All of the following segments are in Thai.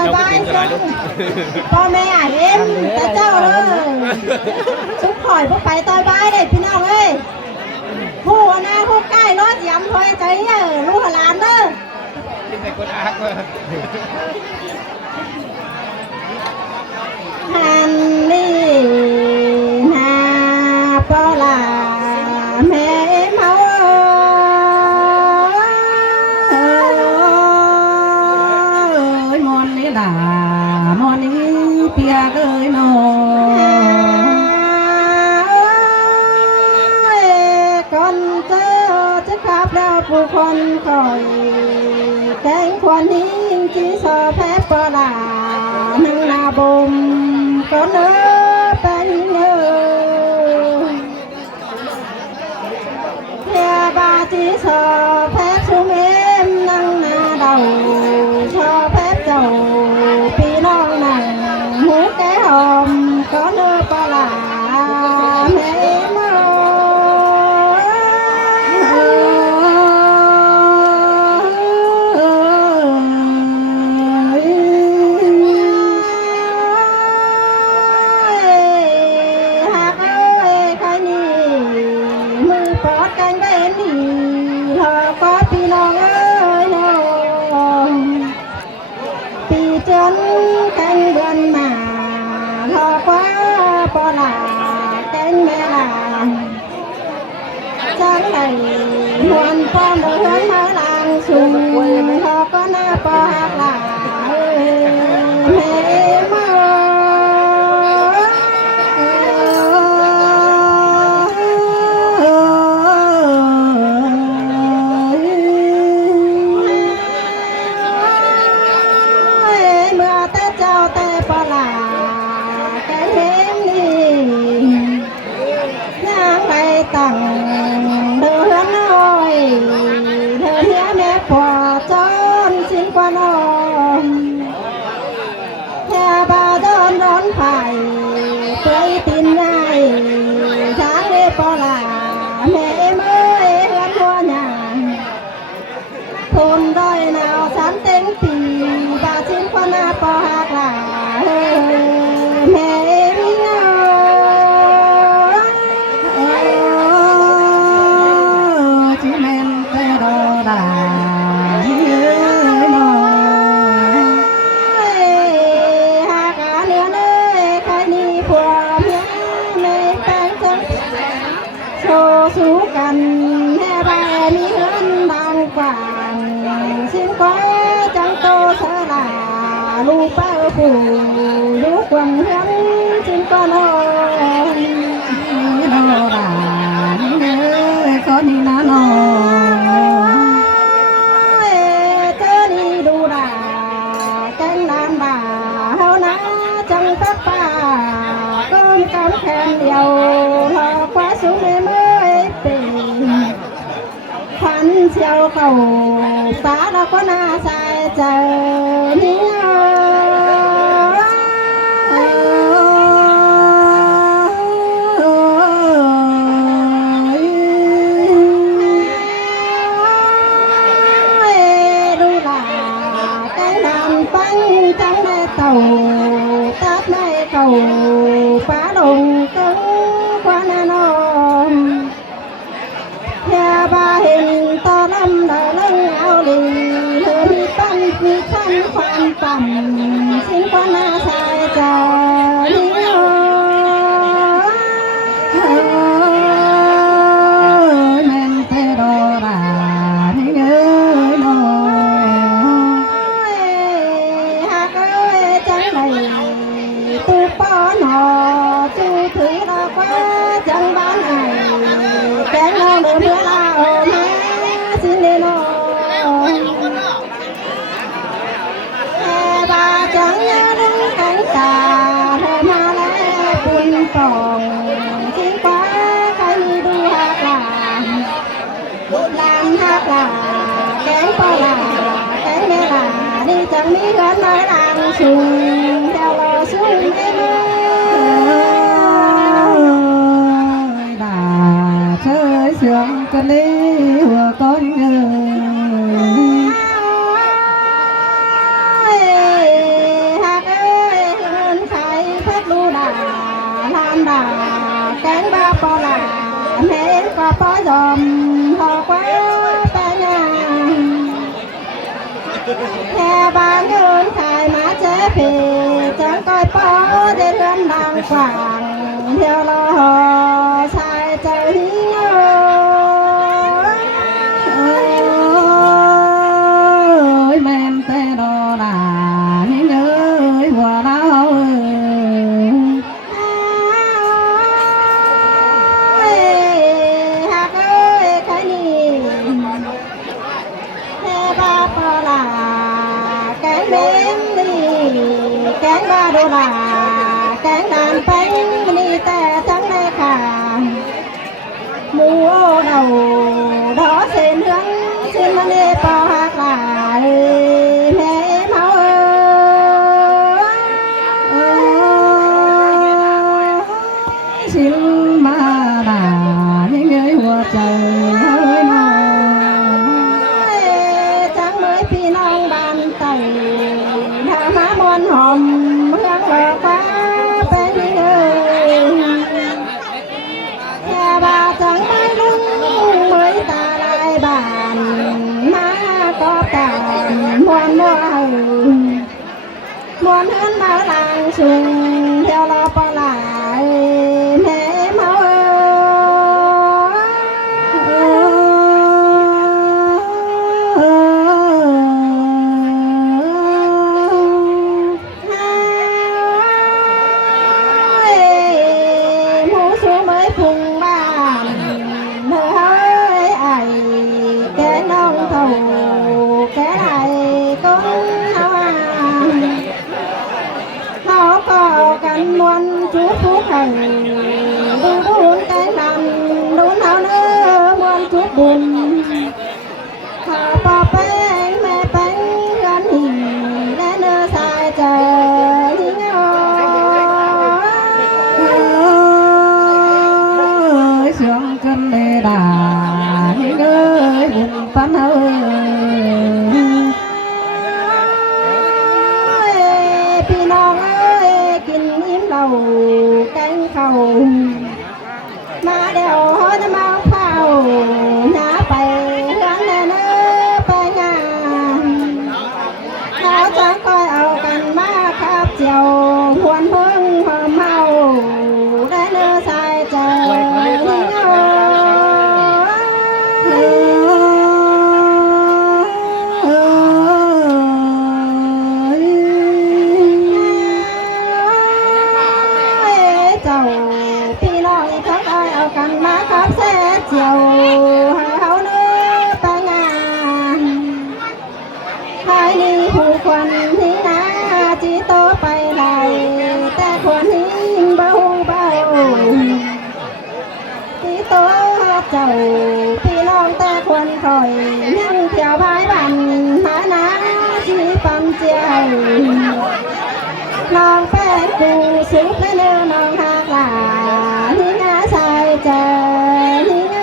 อยใบพ่อแม่เอ็มแต่เจ้าเลยชุบข่อยพวกไปต่อยใบเลยพี่น้องเอ้ยผู้หน้าผู้ใกล้รถยำถอยใจลูกหลานเด้อฮันนี่นาปลาแม่เมามอนนี่ด่ามอนนี่เปียกนอก่อนเจอจะขับดาวผู้คนคอยแกงควันหิ้งจีสอแพ้ปลานังนาบมก็เนื้อเป็นเนื้อเทียบาจีสอแพ้ชุมเอ็มนังนาเดาชอแพ้เจ้าพี่น้องนังหูแก่หอมก็เนื้อปลาแม่เมาcanh bên mà lo quá po là canh mẹ là sáng này muôn con đôi hướng mở làng sùng lo có na po hạt là mẹ mơ phải tới tin ngay tháng lễ po là mẹ mới hơn mua nhà thôn đôi nào sán tên thì bà xin con po hạt là mẹ đi chỉ men tê đô đà số cần nghe ba mi hơn đang quảng xin có chẳng tô sẽ là lu ba phủ lu quần hướng xin con ơi đô đà có đi ná nò tớ đi đu đà canh đàn bà hao ná chẳng tất ba cơm cắm khen điều lo quá xuống em khăn treo cầu phá đâu có na sai chờ nhớ đu là cái đàn bánh trắng đê tàu tát này cầu phá đồng cứng qua na non theo ba hình to lắm đã lưng áo lì hơi bị bắn bị khăn khoan tầm xin con na sai chờ đi men tê đô đà đi ơi nô hạt ơi trắng này tu bỏ nọ chú thử đó quá chẳng bán này kén non được bữa la ôm xin đi nó bà chẳng nhớ đến cánh cà thôi mà lại buồn còn chỉ quá cái đu hạt là kén po là kén mẹ là đi chẳng đi gần nói làng sùng theo lò xuống em đà chơi sướng chân lý vừa con người là cánh ba po là mẹ có po dòm họ quá ta nhà hè ba ngươn khai má chế phì chẳng coi po để gần đàng quảng theo lo họ sai trời nhớ ơi men tê đô là những ơi hòa đau hạt ơi cái gì hè ba po là cái miếng đi cái ba đô là cái đàn bánh đi ta trắng đây cả mua đầu đó xin hướng xin mà đi bao hạt là mẹ em háo xin mà đã những người hòa trời ơi trắng mới phi non bàn tay thả má muôn hòm hương lờ quá bên đi ơi nhà bà trắng mới lung mới ta lại bàn má có tàn muôn muôn hơn máu làng xuồng theo lo po lại mẹ em máu mũ số mới phùng bàn nở hơi ai cái nông thầu cái này con nó có cần muôn chú phúc hằng đu đun cái làm đun hao nữa muôn chú buồn họ bỏ bánh mẹ bánh gắn hình để nơ sai trời ơi sương cơn lê đà những ơi buồn phấn ơiพี่น้องเอ้ยกินอิ่มเหล้าแกงข้าวมาเดี๋ยวเขาจะมาเฝ้าหน้าไปเฮือนแน่เน้อไปงานเขาจะคอยเอากันมาครับเจียวหวนเพิ่งหอมเมาได้เนื้อใส่เจอนี่เอ้เจ้าพี่น้องเขาคอยเอากันมาครับเสียเจียวให้เขาเนื้อไปงานใครนี่ผู้คนที่นาจีโตไปไหนแต่คนนี้เบาเบาที่โตเจ้าพี่น้องแต่คนคอยยังเที่ยวพายบันหานาชีปั๊มเจียวน้องแป้งกูสุกและเนื้อน้องหากหลาที่งาใส่เจอที่เง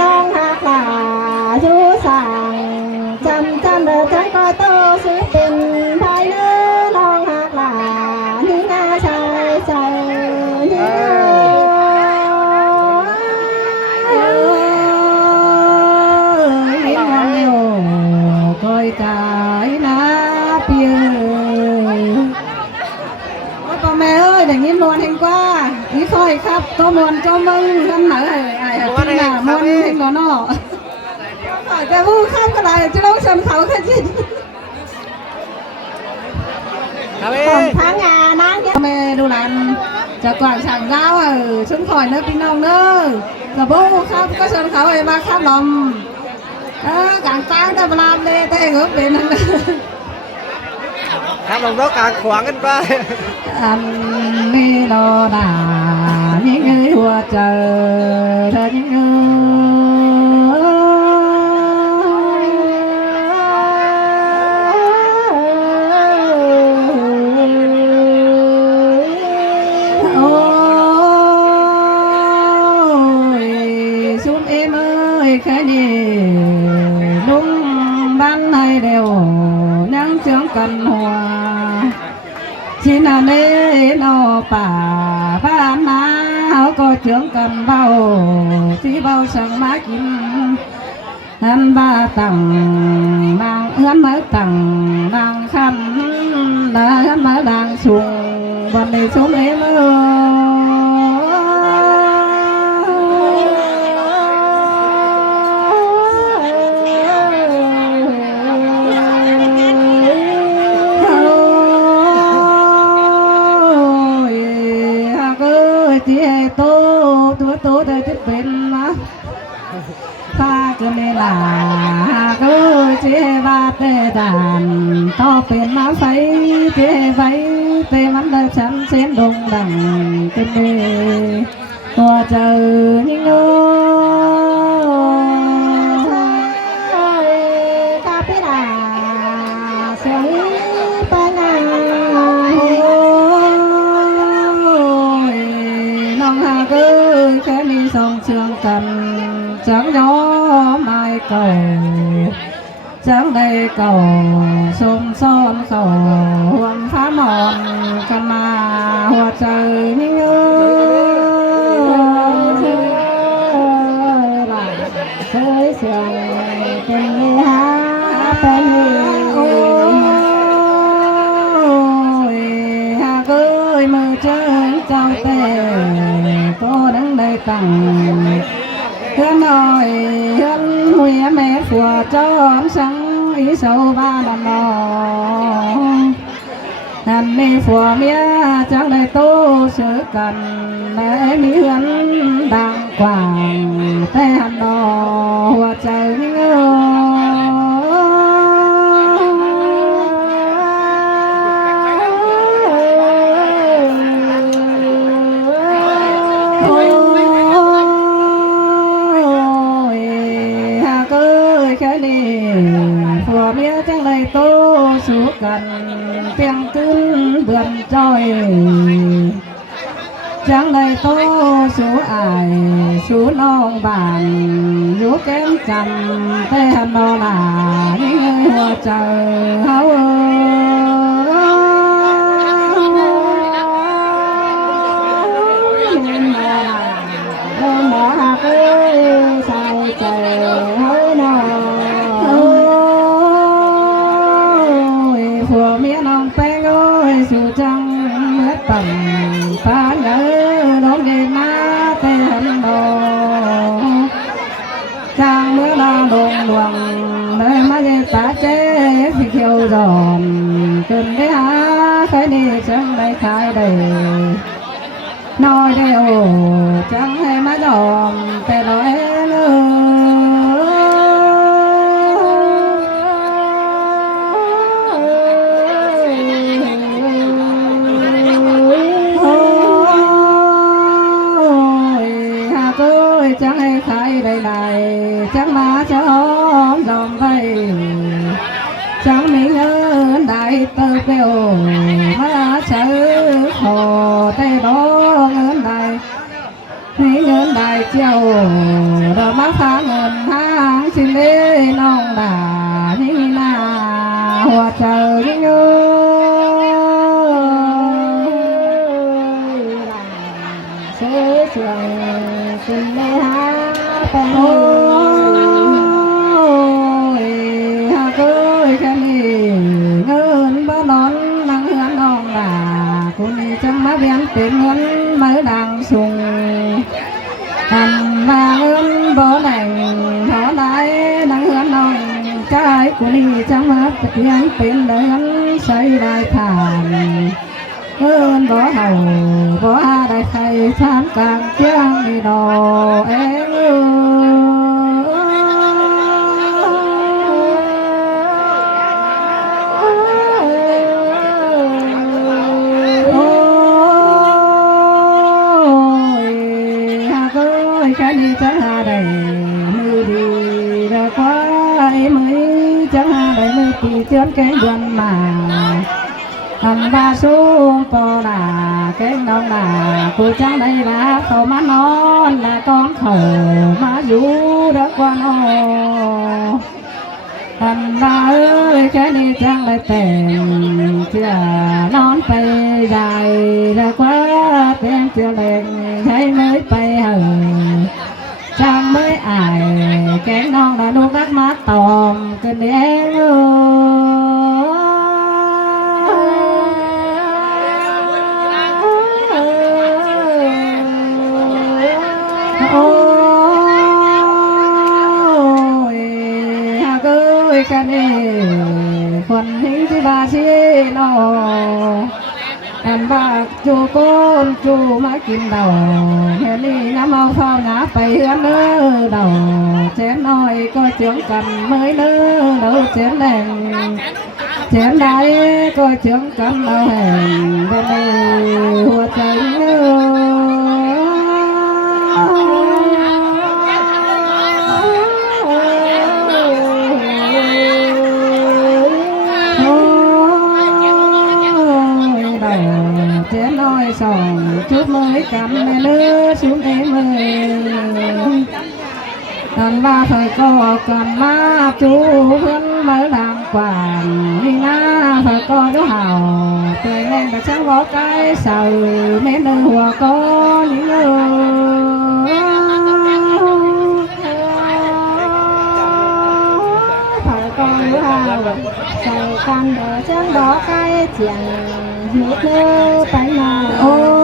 น้องหากหลาชูสั่งจำเดินใจก็โตซื้อเป็นภายเนื้อน้องหากหลาที่งาใส่เจอที่เง coi trái lá bia ôi bà mẹ ơi để nhìn muôn hình qua ý khôi khắp cho muôn cho mừng năm nở ai ở trên là muôn hình đó nọ phải cái vu khắp cái này chứ đâu sân khấu cái gì ผมทั้งงานนั่ง แม่ดูหลานจะก่อนสั่งเจ้าชุนข่อยเนื้อพี่น้องเนื้อกับบูครับก็ชนเขาไอ้มาข้ามลมcàng tăng ta làm đi thế ngược bên năng Khám lòng đó càng khoảng anh ba anh đi đò đà những người hoa trời ra những ôi xuống em วันหัวชีนาเนนอป่าบ้านนาเขาก็เจืองกันเบาที่เบาสั่งมากินหันบ้าตังนางเอื้อนมาตังนางคำนางมาดังสูงวันนี้สูงเอ็มตัวได้ที่เป็นนะถ้าก็ไม่ลาก็เจ็บาเตดานต่อเป็นมาไฟเจ็บไฟเตมันได้ฉันเส้นดงดังเป็นเดตัวเจอยิ่งโง่กาพิดาเสียงปนา น้องหาก็แค่มีสองเชืองกันจังย้อไม่เก่าจังได้เก่าสมซ้อนเก่าหวงฟ้ามอนกันมาหัวใจนี่เงอเคยเสียงเป็นเนื้อเป็นโอ้ยหากเอ้ยมือเจอเจ้าเตะก็ดังได้ตั้งเพื่อนน้อยเพื่อนหัวแม่ผัวจอมสังอีเสาบ้านน้องนั่นมีผัวเมียจังได้โตเสือกันแต่มีเหือนดังกว่างแต่หันนอหัวใจเงอผัวเมียจังเลยโตสู้กันเพียงขึ้นเบื่อนจ้อยจังเลยโตสู้อายสู้น้องบ้านอยู่แก้มจันแต่นอหนานี่หัวใจเฮาหมอหักใส่ใจเฮ้ยน้องผัวเมียน้องแป้งเอ้ยสู่จังเมื่อต่ำปานเอ้ยน้องเดินมาแต่หันดอกจางเมื่อลาลงหลวงเลยมาเยตาเจ๊พี่เขียวร้อนจนได้หาใครดีจังได้ขายได้น้อยเดียวจังให้มาดอมแต่น้อยเลยจังให้ใครได้ไหลจังมาจะหอมดอมไว้จังมีเงินได้เติบเดียวมาเชื่อขอแต่ดอกเงินได้มีเงินได้เจียวเรามาพาเงินหางสิเล่น้องด่านี่นาหัวใจยิ่งเงอเสียงเป็นเนื้อเป็น โอ้ยหากเอ้ยแค่นี้เงินบ่นอนนั่งเฮือนน้องด่าคนนี้จังมาเวียนเป็นเงินมือดังสูงอันมาเงินบ่แหน่งหอไหนนั่งเฮือนน้องใจคนนี้จังมาเปลี่ยนเป็นเงินใช้ได้ผ่านเงินบ่เฮาบ่หาได้ใครทานกลางเที่ยงนี่ดอกเองโอ้ยหากเอ้ยแค่นี้จะหาได้มือดีได้ควายมือจะหาได้มือปีเจือนแกงดวนมาหันบาสูงปอหนาแกงน้องหนากูจังได้ละเขามานอนละก้อนเขามาอยู่รักกว่านอ อันดาเอ้ยแค่นี้จังเลยแต่งเชื่อนอนไปใหญ่แล้วกว่าเพียงเชื่อแรงใช้mớiไปเหอะจังmới aiแกงน้องđãลูกรักมาตอมกันเองโอ้ยหากเอ้ยกันเองคนหิ้งที่บาชีนออันบากจูโกนจูมากินเดาเฮนี่น้ำเอาข้าวหนาไปเฮือนเนื้อเดาเจ้นน้อยก็เจียงกันเมื่อยเนื้อเดาเจ้นแดงเจ้นได้ก็เจียงกันเดาแห่งเดาหัวใจเนื้อสองchút mới cầm mẹ lứa xuống em ơi đàn ba thời co cần ma chú vẫn mới làm quản đi na thời co đứa hào tươi lên đã sáng bỏ cái sầu mẹ nơi hòa có những thời con đứa hào sầu can đỡ sáng bỏ cái chuyện nước lơ phải mà ô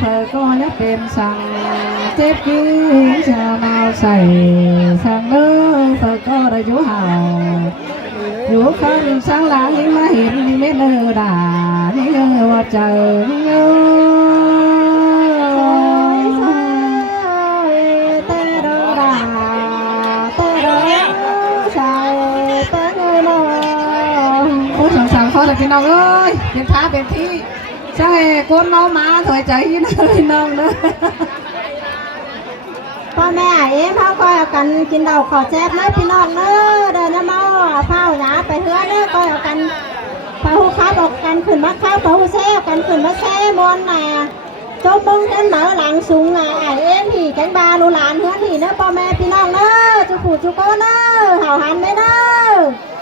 thời con nhắc đêm sang tiếp kia sao nào xảy sang nơi thời con đã vũ hào vũ không sáng láng đi mà hiện đi mấy nơi đà những nơi hoa trời thôi là cái nào ơiเป็นท้าเป็นที่ใช่คนน้องมาถอยใจยี่น้องนะพ่อแม่เอ็มเขาคอยกันกินเหล้าขอแซ่บเนื้อพี่น้องเนื้อเดินน้ำเมาเฝ้าหนาไปเฮือเนื้อคอยกันพาหูข้าวบอกกันขึ้นมาข้าวพาหูแซ่กันขึ้นมาแซ่มวนน่ะจมมึงกันเหนือหลังสูงไงเอ็มผีแกงบาลูหลานเฮือนผีเนื้อพ่อแม่พี่น้องเนื้อจุกูจุโก้เนื้อเห่าหันไปเนื้อ